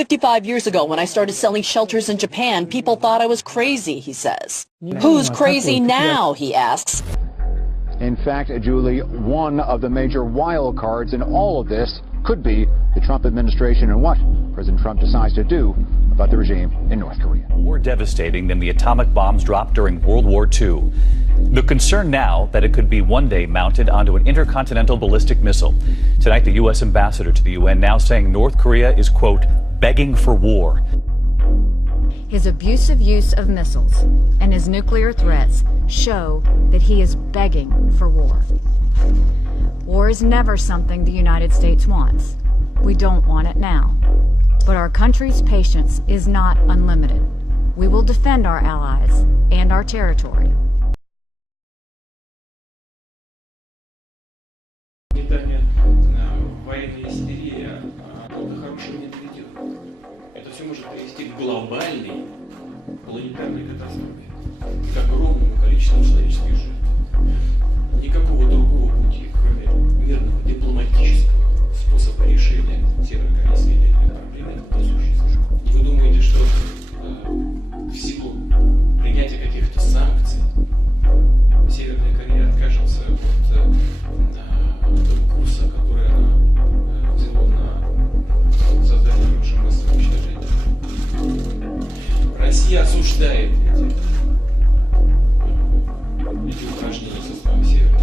55 years ago, when I started selling shelters in Japan, people thought I was crazy, he says. Who's crazy now, he asks. In fact, Julie, one of the major wild cards in all of this could be the Trump administration and what President Trump decides to do about the regime in North Korea. More devastating than the atomic bombs dropped during World War II. The concern now that it could be one day mounted onto an intercontinental ballistic missile. Tonight, the U.S. ambassador to the UN now saying North Korea is, quote, begging for war. His abusive use of missiles and his nuclear threats show that he is begging for war. War is never something the United States wants. We don't want it now. But our country's patience is not unlimited. We will defend our allies and our territory. Военная истерия, это хорошего не приведет. Это все может привести к глобальной планетарной катастрофе, к огромному количеству человеческих жертв. Никакого другого пути, кроме мирного дипломатического способа решения северокорейской ядерной проблемы, не существует. И вы думаете, что в силу принятия каких-то санкций Северная Корея откажется от того курса, который она взяла на создание оружия массового уничтожения? Россия осуждает эти упражнения со стороны Северной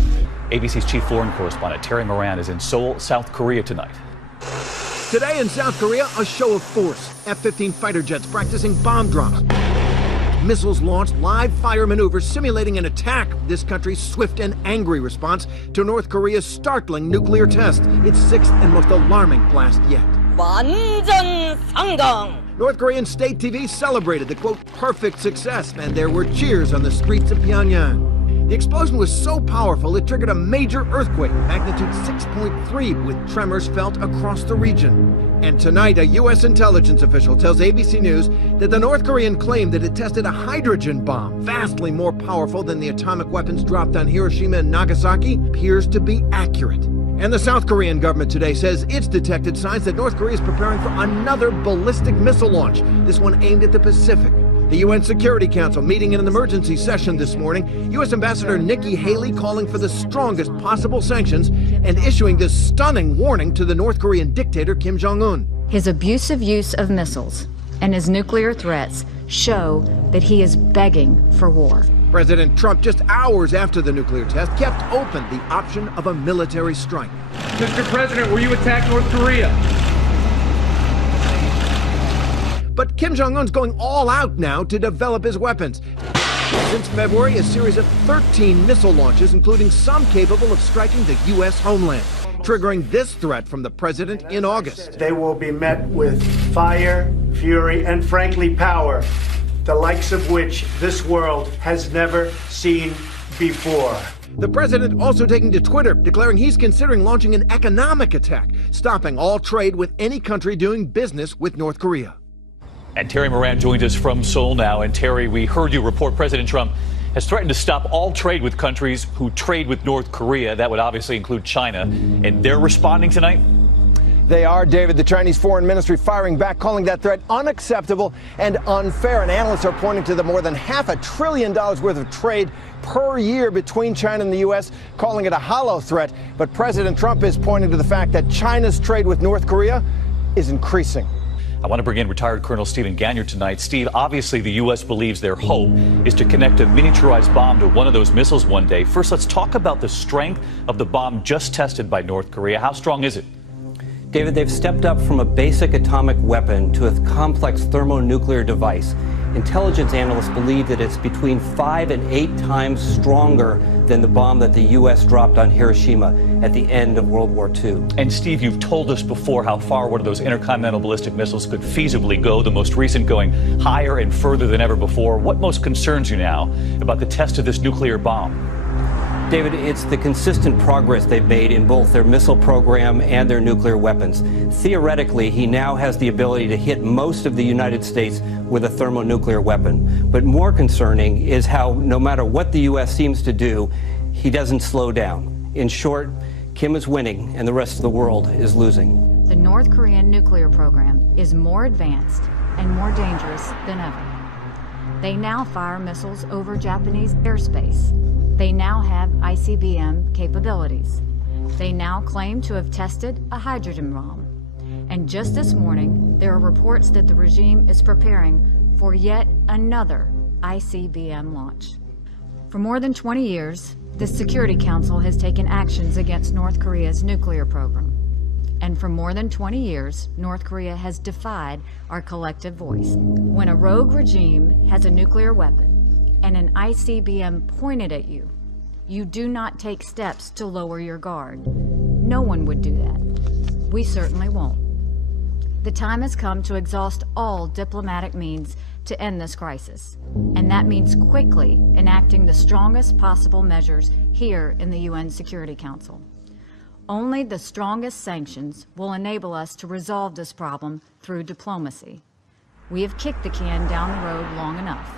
Кореи. ABC's chief foreign correspondent Terry Moran is in Seoul, South Korea tonight. Today in South Korea, a show of force. F-15 fighter jets practicing bomb drops. Missiles launched, live fire maneuvers simulating an attack. This country's swift and angry response to North Korea's startling nuclear test. Its sixth and most alarming blast yet. 완전 성공! North Korean state TV celebrated the, quote, perfect success, and there were cheers on the streets of Pyongyang. The explosion was so powerful it triggered a major earthquake, magnitude 6.3, with tremors felt across the region. And tonight, a U.S. intelligence official tells ABC News that the North Korean claim that it tested a hydrogen bomb, vastly more powerful than the atomic weapons dropped on Hiroshima and Nagasaki, appears to be accurate. And the South Korean government today says it's detected signs that North Korea is preparing for another ballistic missile launch, this one aimed at the Pacific. The UN Security Council meeting in an emergency session this morning, U.S. Ambassador Nikki Haley calling for the strongest possible sanctions and issuing this stunning warning to the North Korean dictator Kim Jong Un. His abusive use of missiles and his nuclear threats show that he is begging for war. President Trump, just hours after the nuclear test, kept open the option of a military strike. Mr. President, will you attack North Korea? But Kim Jong Un's going all out now to develop his weapons. Since February, a series of 13 missile launches, including some capable of striking the U.S. homeland, triggering this threat from the president in August. They will be met with fire, fury, and frankly, power, the likes of which this world has never seen before. The president also taking to Twitter, declaring he's considering launching an economic attack, stopping all trade with any country doing business with North Korea. And Terry Moran joins us from Seoul now. And Terry, we heard you report President Trump has threatened to stop all trade with countries who trade with North Korea. That would obviously include China. And they're responding tonight? They are, David. The Chinese Foreign Ministry firing back, calling that threat unacceptable and unfair. And analysts are pointing to the more than $500 billion worth of trade per year between China and the U.S., calling it a hollow threat. But President Trump is pointing to the fact that China's trade with North Korea is increasing. I want to bring in retired Colonel Stephen Gagnon tonight. Steve, obviously the U.S. believes their hope is to connect a miniaturized bomb to one of those missiles one day. First, let's talk about the strength of the bomb just tested by North Korea. How strong is it? David, they've stepped up from a basic atomic weapon to a complex thermonuclear device. Intelligence analysts believe that it's between 5 and 8 times stronger than the bomb that the U.S. dropped on Hiroshima at the end of World War II. And Steve, you've told us before how far one of those intercontinental ballistic missiles could feasibly go, the most recent going higher and further than ever before. What most concerns you now about the test of this nuclear bomb? David, it's the consistent progress they've made in both their missile program and their nuclear weapons. Theoretically, he now has the ability to hit most of the United States with a thermonuclear weapon. But more concerning is how, no matter what the U.S. seems to do, he doesn't slow down. In short, Kim is winning and the rest of the world is losing. The North Korean nuclear program is more advanced and more dangerous than ever. They now fire missiles over Japanese airspace. They now have ICBM capabilities. They now claim to have tested a hydrogen bomb. And just this morning, there are reports that the regime is preparing for yet another ICBM launch. For more than 20 years, the Security Council has taken actions against North Korea's nuclear program. And for more than 20 years, North Korea has defied our collective voice. When a rogue regime has a nuclear weapon and an ICBM pointed at you, you do not take steps to lower your guard. No one would do that. We certainly won't. The time has come to exhaust all diplomatic means to end this crisis. And that means quickly enacting the strongest possible measures here in the UN Security Council. Only the strongest sanctions will enable us to resolve this problem through diplomacy. We have kicked the can down the road long enough.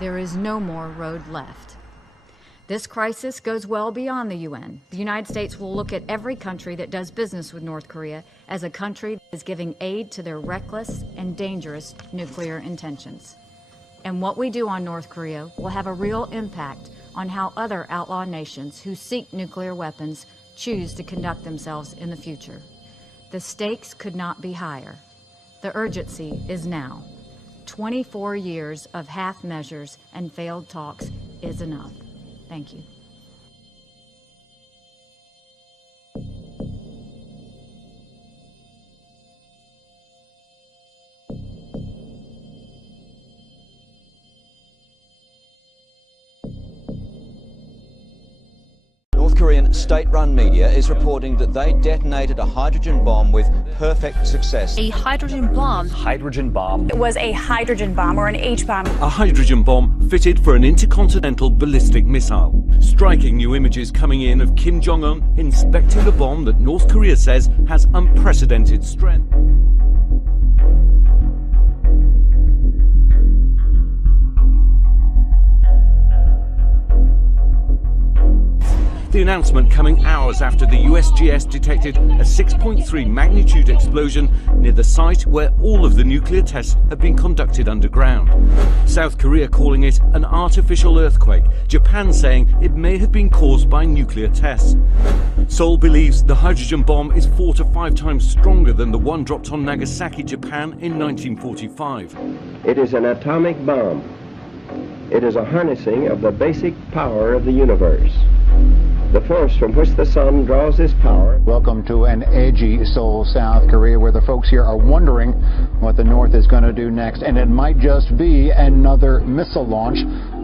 There is no more road left. This crisis goes well beyond the UN. The United States will look at every country that does business with North Korea as a country that is giving aid to their reckless and dangerous nuclear intentions. And what we do on North Korea will have a real impact on how other outlaw nations who seek nuclear weapons choose to conduct themselves in the future. The stakes could not be higher. The urgency is now. 24 years of half measures and failed talks is enough. Thank you. North Korean state-run media is reporting that they detonated a hydrogen bomb with perfect success. A hydrogen bomb. Hydrogen bomb. It was a hydrogen bomb or an H-bomb. A hydrogen bomb fitted for an intercontinental ballistic missile. Striking new images coming in of Kim Jong Un inspecting the bomb that North Korea says has unprecedented strength. The announcement coming hours after the USGS detected a 6.3 magnitude explosion near the site where all of the nuclear tests have been conducted underground. South Korea calling it an artificial earthquake, Japan saying it may have been caused by nuclear tests. Seoul believes the hydrogen bomb is 4 to 5 times stronger than the one dropped on Nagasaki, Japan in 1945. It is an atomic bomb. It is a harnessing of the basic power of the universe, the force from which the sun draws its power. Welcome to an edgy Seoul, South Korea, where the folks here are wondering what the North is going to do next. And it might just be another missile launch.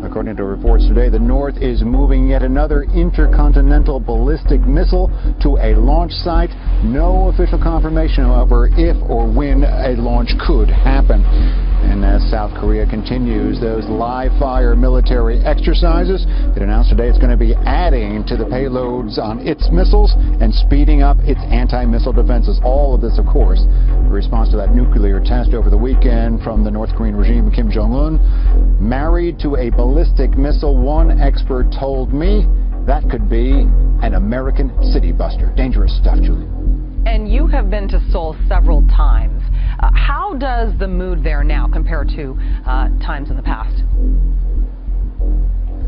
According to reports today, the North is moving yet another intercontinental ballistic missile to a launch site. No official confirmation, however, if or when a launch could happen. And as South Korea continues those live-fire military exercises, it announced today it's going to be adding to the payloads on its missiles and speeding up its anti-missile defenses. All of this, of course, in response to that nuclear test over the weekend from the North Korean regime, Kim Jong Un. Married to a ballistic missile, one expert told me that could be an American city buster. Dangerous stuff, Julie. And you have been to Seoul several times. How does the mood there now compare to times in the past?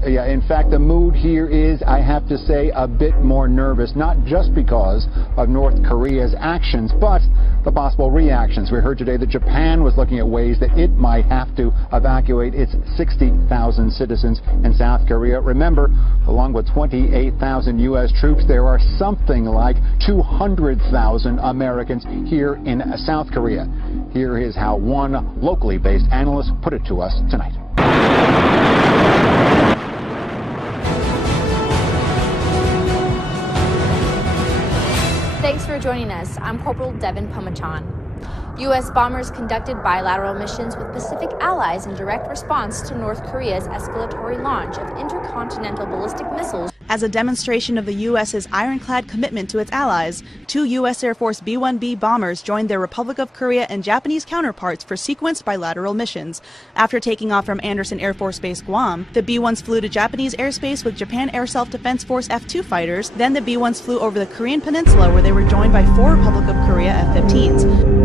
Yeah, in fact, the mood here is, I have to say, a bit more nervous, not just because of North Korea's actions, but the possible reactions. We heard today that Japan was looking at ways that it might have to evacuate its 60,000 citizens in South Korea. Remember, along with 28,000 U.S. troops, there are something like 200,000 Americans here in South Korea. Here is how one locally based analyst put it to us tonight. Thanks for joining us. I'm Corporal Devin Pomachan. U.S. bombers conducted bilateral missions with Pacific allies in direct response to North Korea's escalatory launch of intercontinental ballistic missiles. As a demonstration of the U.S.'s ironclad commitment to its allies, 2 U.S. Air Force B-1B bombers joined their Republic of Korea and Japanese counterparts for sequenced bilateral missions. After taking off from Andersen Air Force Base, Guam, the B-1s flew to Japanese airspace with Japan Air Self-Defense Force F-2 fighters. Then the B-1s flew over the Korean Peninsula, where they were joined by 4 Republic of Korea F-15s.